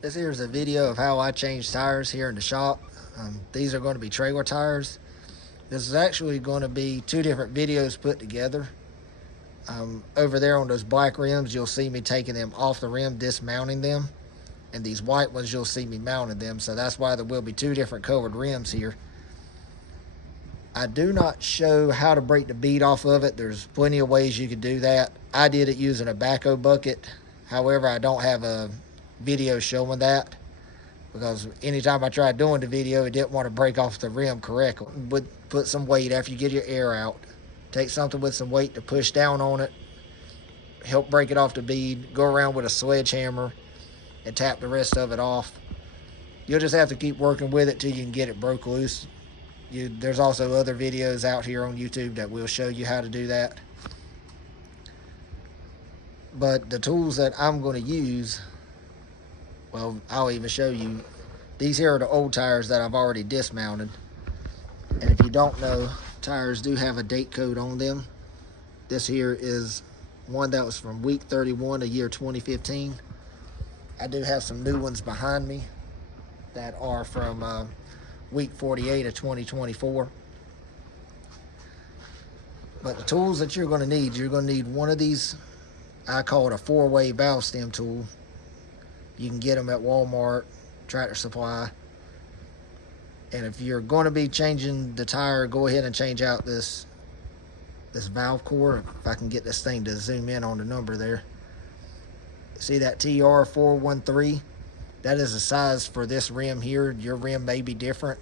This here is a video of how I change tires here in the shop. These are going to be trailer tires. This is actually going to be two different videos put together. Over there on those black rims, you'll see me taking them off the rim, dismounting them. And these white ones, you'll see me mounting them. So that's why there will be two different colored rims here. I do not show how to break the bead off of it. There's plenty of ways you could do that. I did it using a backhoe bucket. However, I don't have a video showing that, because anytime I tried doing the video, it didn't want to break off the rim correctly. Would put some weight after you get your air out. Take something with some weight to push down on it. Help break it off the bead. Go around with a sledgehammer and tap the rest of it off. You'll just have to keep working with it till you can get it broke loose. There's also other videos out here on YouTube that will show you how to do that. But the tools that I'm going to use, well, I'll even show you. These here are the old tires that I've already dismounted. And if you don't know, tires do have a date code on them. This here is one that was from week 31 of year 2015. I do have some new ones behind me that are from week 48 of 2024. But the tools that you're going to need one of these. I call it a 4-way valve stem tool. You can get them at Walmart, Tractor Supply. And if you're going to be changing the tire, go ahead and change out this valve core. If I can get this thing to zoom in on the number there. See that TR413? That is the size for this rim here. Your rim may be different.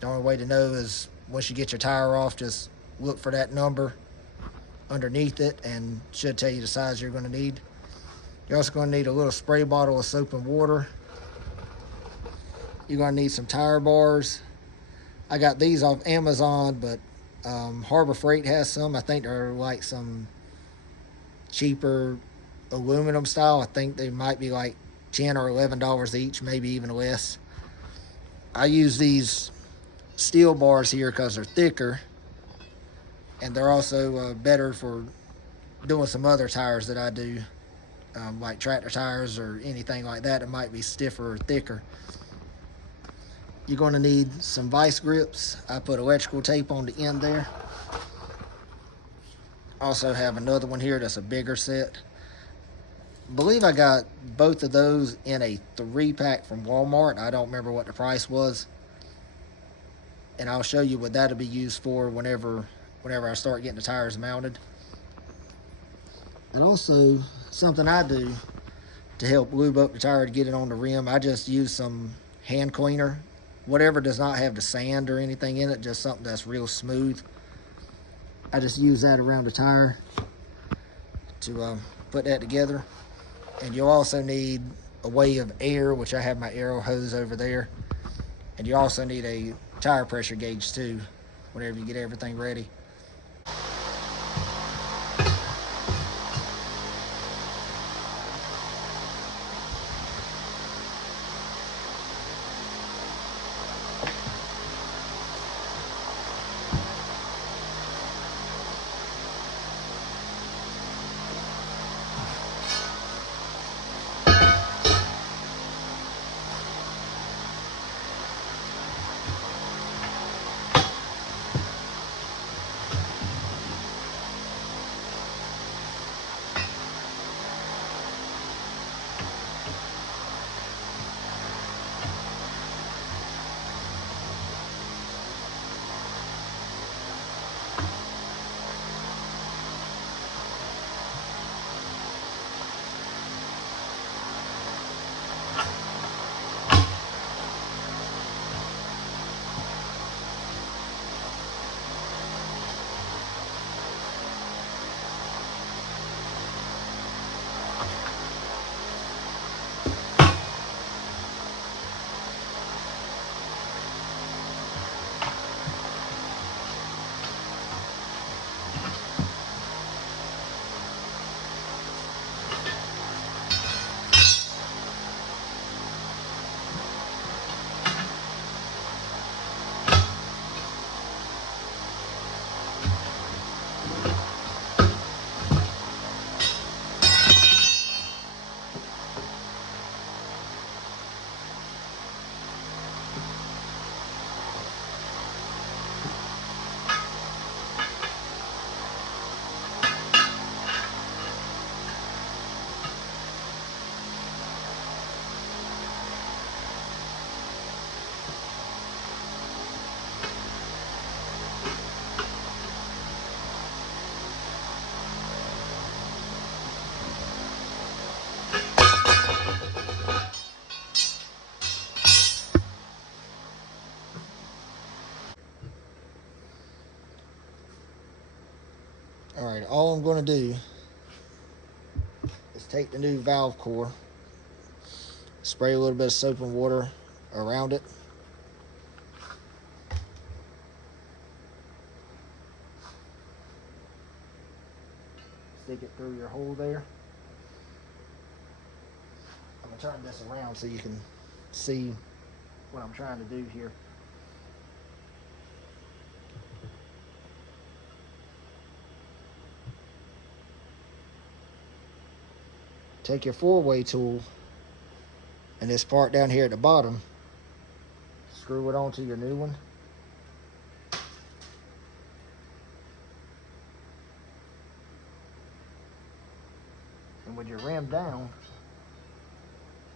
The only way to know is once you get your tire off, just look for that number underneath it and it should tell you the size you're going to need. You're also going to need a little spray bottle of soap and water. You're going to need some tire bars. I got these off Amazon, but Harbor Freight has some. I think they're like some cheaper aluminum style. I think they might be like $10 or $11 each, maybe even less. I use these steel bars here because they're thicker, and they're also better for doing some other tires that I do, like tractor tires or anything like that. It might be stiffer or thicker. You're going to need some vice grips. I put electrical tape on the end there. Also have another one here that's a bigger set. I believe I got both of those in a 3-pack from Walmart. I don't remember what the price was. And I'll show you what that'll be used for whenever I start getting the tires mounted. And also, something I do to help lube up the tire to get it on the rim, I just use some hand cleaner. Whatever does not have the sand or anything in it, just something that's real smooth. I just use that around the tire to put that together. And you'll also need a way of air, which I have my air hose over there. And you also need a tire pressure gauge too, whenever you get everything ready. going to do is take the new valve core, spray a little bit of soap and water around it. Stick it through your hole there. I'm going to turn this around so you can see what I'm trying to do here. Take your 4-way tool and this part down here at the bottom, screw it onto your new one. And with your rim down,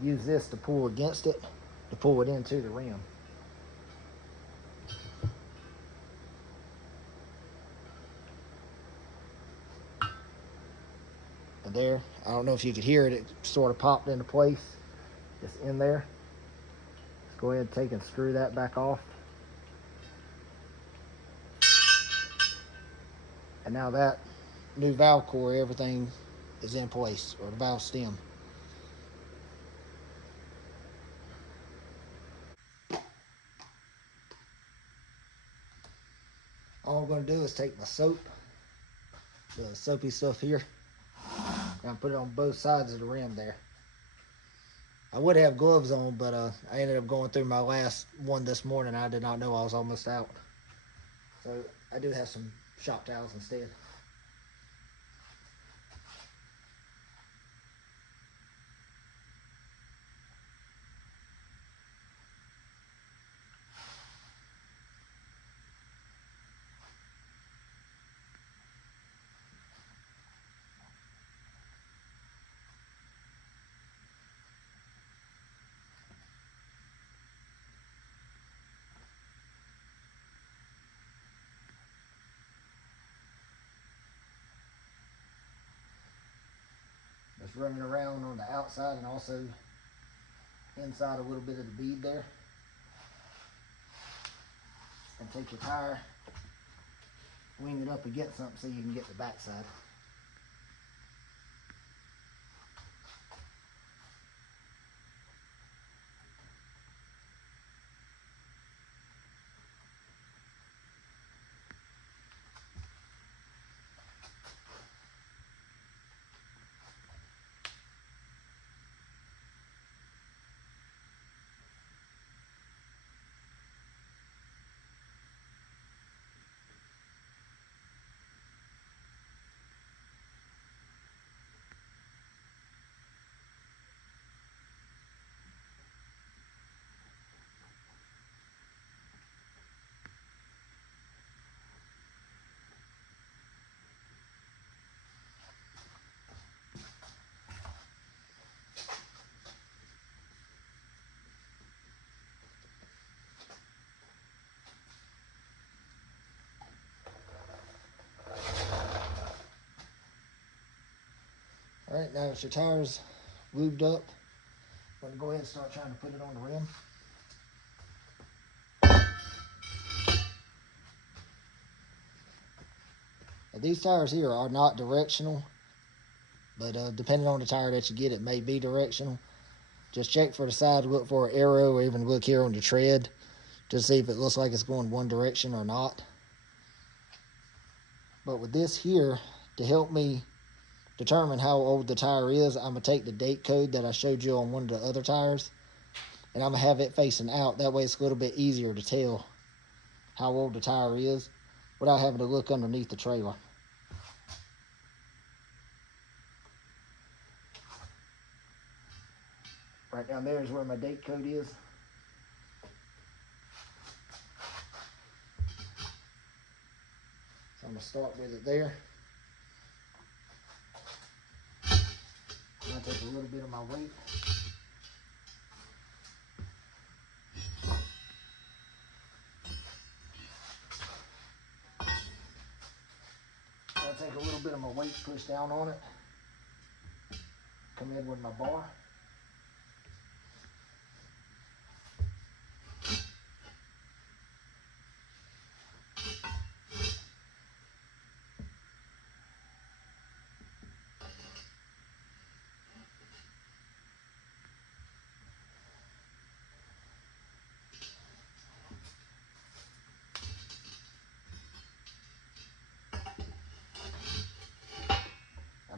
use this to pull against it, to pull it into the rim. And there, I don't know if you could hear it, it sort of popped into place, just in there. Let's go ahead and take and screw that back off. And now that new valve core, everything is in place, or the valve stem. All I'm going to do is take my soap, the soapy stuff here, and put it on both sides of the rim there. I would have gloves on, but I ended up going through my last one this morning. I did not know I was almost out. So I do have some shop towels instead. Just running around on the outside and also inside a little bit of the bead there. And take your tire, wing it up against something so you can get the backside. Alright, now that your tire's lubed up, I'm going to go ahead and start trying to put it on the rim. Now, these tires here are not directional, but depending on the tire that you get, it may be directional. Just check for the side, look for an arrow, or even look here on your tread to see if it looks like it's going one direction or not. But with this here, to help me determine how old the tire is, I'm going to take the date code that I showed you on one of the other tires, and I'm going to have it facing out. That way it's a little bit easier to tell how old the tire is without having to look underneath the trailer. Right down there is where my date code is. So I'm going to start with it there. I'm going to take a little bit of my weight. I'll take a little bit of my weight, push down on it. Come in with my bar.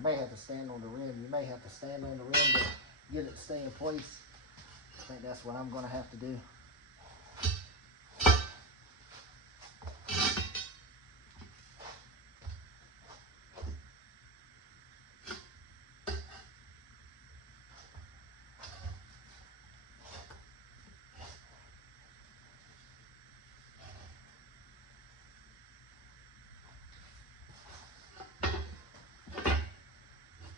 may have to stand on the rim. You may have to stand on the rim to get it to stay in place. I think that's what I'm going to have to do.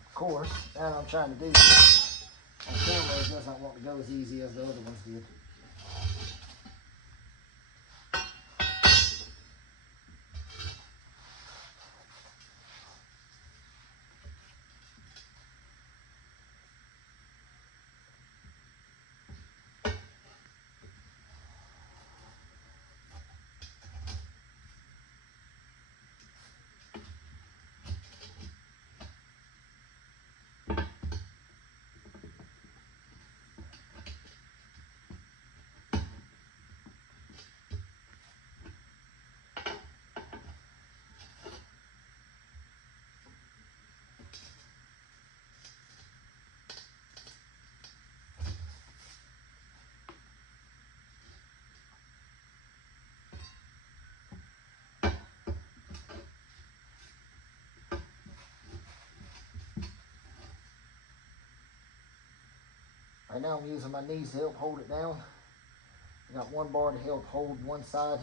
Of course, now I'm trying to do this on camera, it doesn't want to go as easy as the other ones did. Right now I'm using my knees to help hold it down. I got one bar to help hold one side.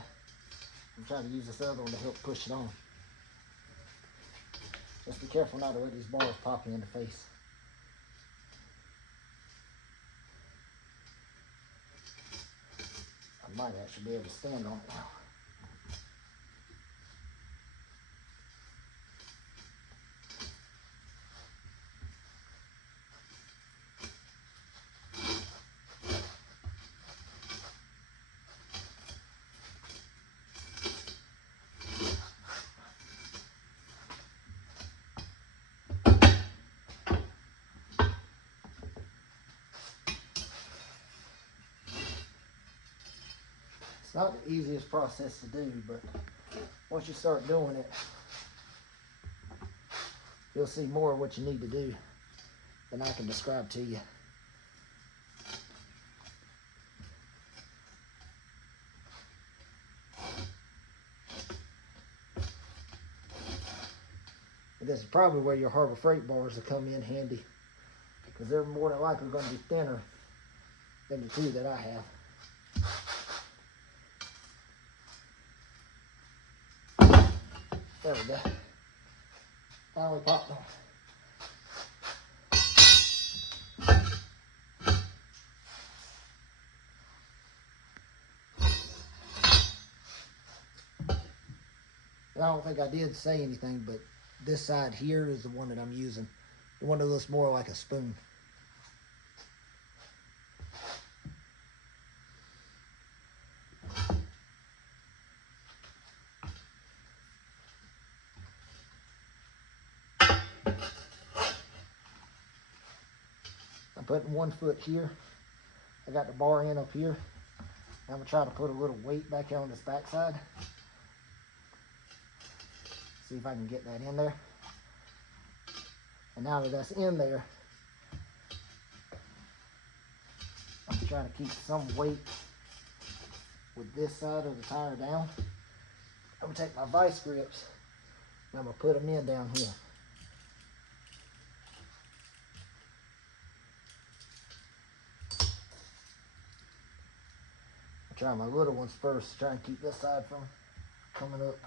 I'm trying to use this other one to help push it on. Just be careful not to let these bars pop you in the face. I might actually be able to stand on it now. It's not the easiest process to do, but once you start doing it, you'll see more of what you need to do than I can describe to you. But this is probably where your Harbor Freight bars will come in handy, because they're more than likely going to be thinner than the two that I have. There we go. Finally popped on. And I don't think I did say anything, but this side here is the one that I'm using. The one that looks more like a spoon. I'm putting one foot here. I got the bar end up here. I'm gonna try to put a little weight back here on this back side. See if I can get that in there. And now that that's in there, I'm trying to keep some weight with this side of the tire down. I'm gonna take my vice grips and I'm gonna put them in down here. I'll try my little ones first, try and keep this side from coming up.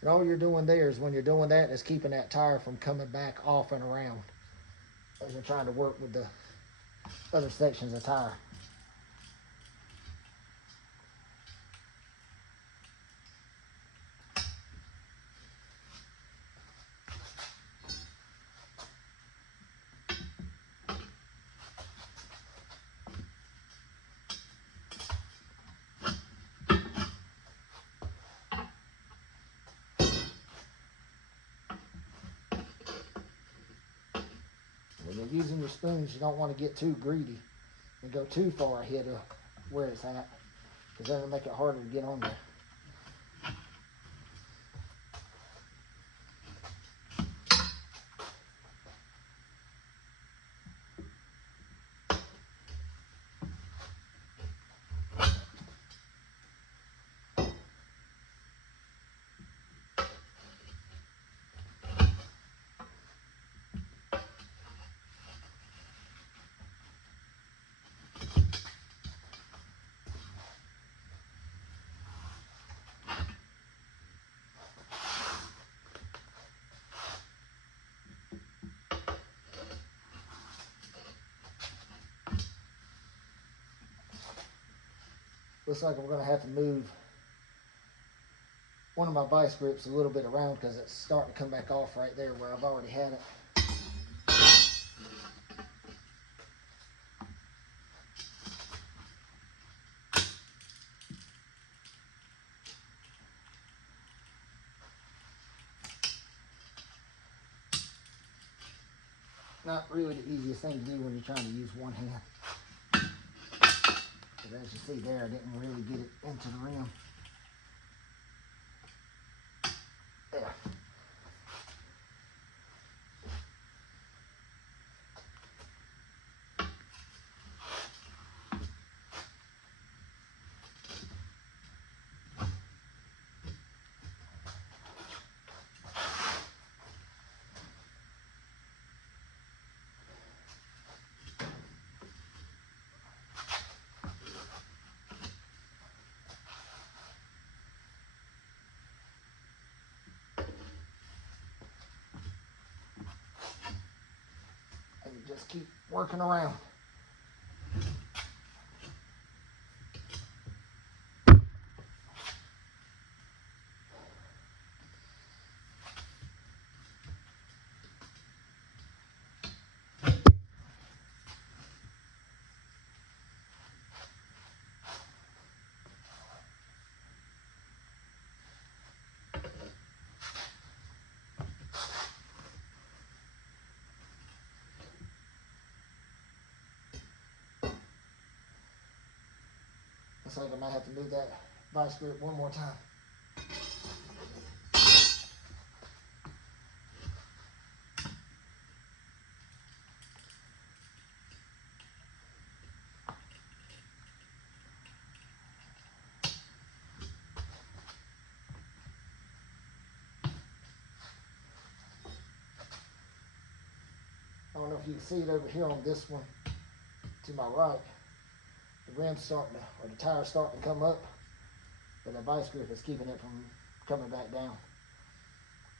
And all you're doing there is when you're doing that is keeping that tire from coming back off and around as you're trying to work with the other sections of tire. When you're using your spoons, you don't want to get too greedy and go too far ahead of where it's at, because that'll make it harder to get on there. Looks like I'm going to have to move one of my vice grips a little bit around because it's starting to come back off right there where I've already had it. Not really the easiest thing to do when you're trying to use one hand. But as you see there, I didn't really get it into the rim. There. And you just keep working around. Looks like I might have to move that vice grip one more time. I don't know if you can see it over here on this one to my right. The rim's starting to, or the tire's starting to come up, but the vice grip is keeping it from coming back down.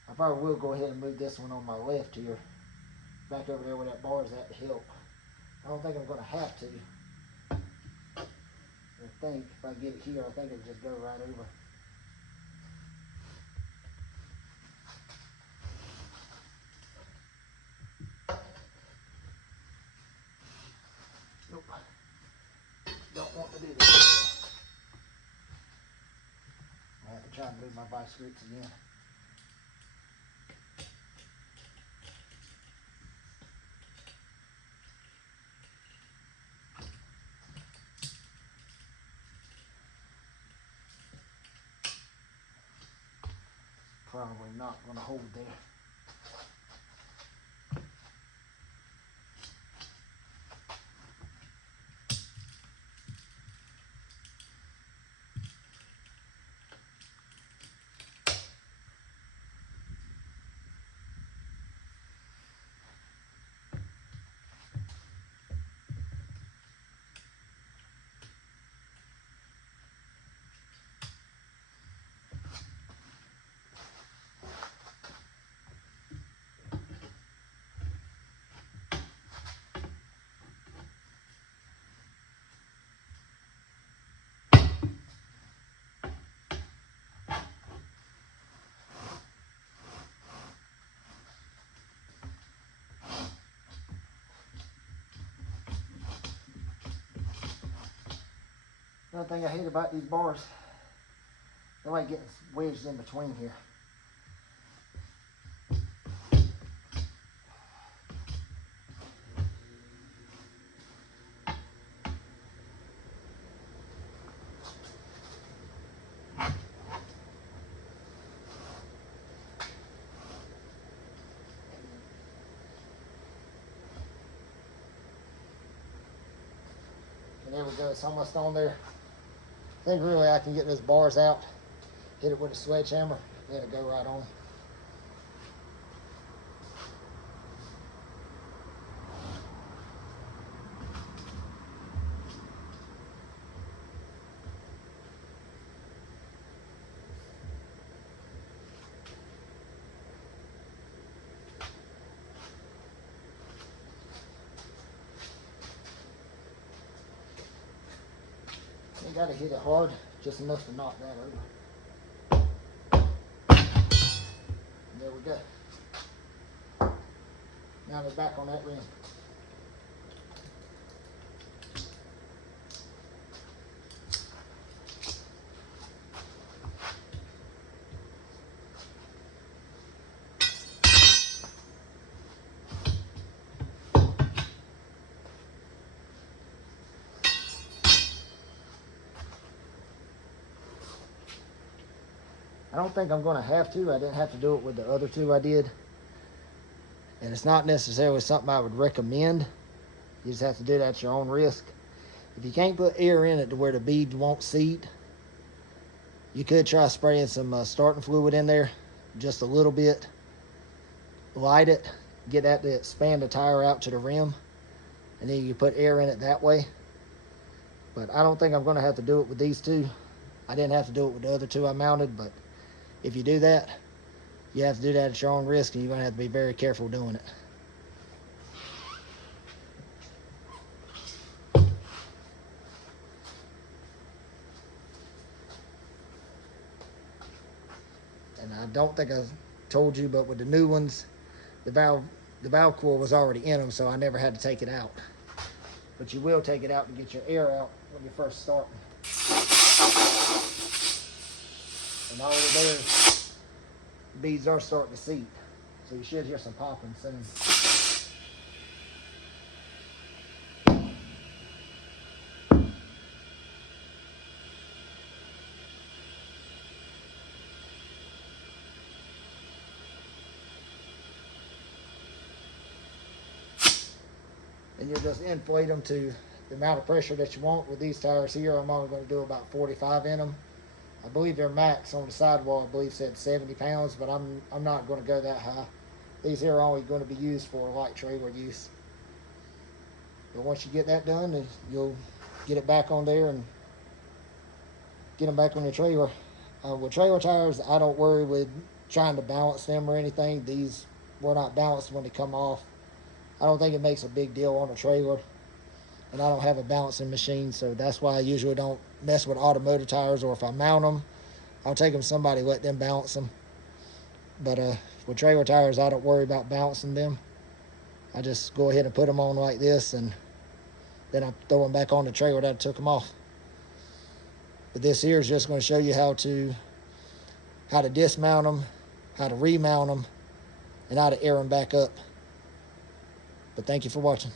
I probably will go ahead and move this one on my left here, back over there where that bar is at to help. I don't think I'm going to have to. I think if I get it here, I think it'll just go right over. Nope. Don't want to do that. I have to try and move my vice grips again. Probably not going to hold there. Another thing I hate about these bars, they're like getting wedged in between here. And there we go, it's almost on there. I think really I can get those bars out, hit it with a sledgehammer, let it go right on. You gotta hit it hard, just enough to knock that over. And there we go. Now we're back on that rim. I don't think I'm going to have to. I didn't have to do it with the other two I did. And it's not necessarily something I would recommend. You just have to do that at your own risk. If you can't put air in it to where the bead won't seat, you could try spraying some starting fluid in there, just a little bit. Light it, get that to expand the tire out to the rim, and then you put air in it that way. But I don't think I'm going to have to do it with these two. I didn't have to do it with the other two I mounted, but if you do that, you have to do that at your own risk, and you're going to have to be very careful doing it. And I don't think I told you, but with the new ones, the valve core was already in them, so I never had to take it out. But you will take it out to get your air out when you first start. And all of there, beads are starting to seat, so you should hear some popping soon. And you'll just inflate them to the amount of pressure that you want. With these tires here, I'm only going to do about 45 in them. I believe their max on the sidewall, I believe, said 70 pounds, but I'm not going to go that high. These here are only going to be used for light trailer use. But once you get that done, then you'll get it back on there and get them back on your trailer. With trailer tires, I don't worry with trying to balance them or anything. These were not balanced when they come off. I don't think it makes a big deal on a trailer. And I don't have a balancing machine, so that's why I usually don't mess with automotive tires, or if I mount them, I'll take them to somebody, let them balance them. But with trailer tires, I don't worry about balancing them. I just go ahead and put them on like this, and then I throw them back on the trailer that I took them off. But this here is just going to show you how to dismount them, how to remount them, and how to air them back up. But thank you for watching.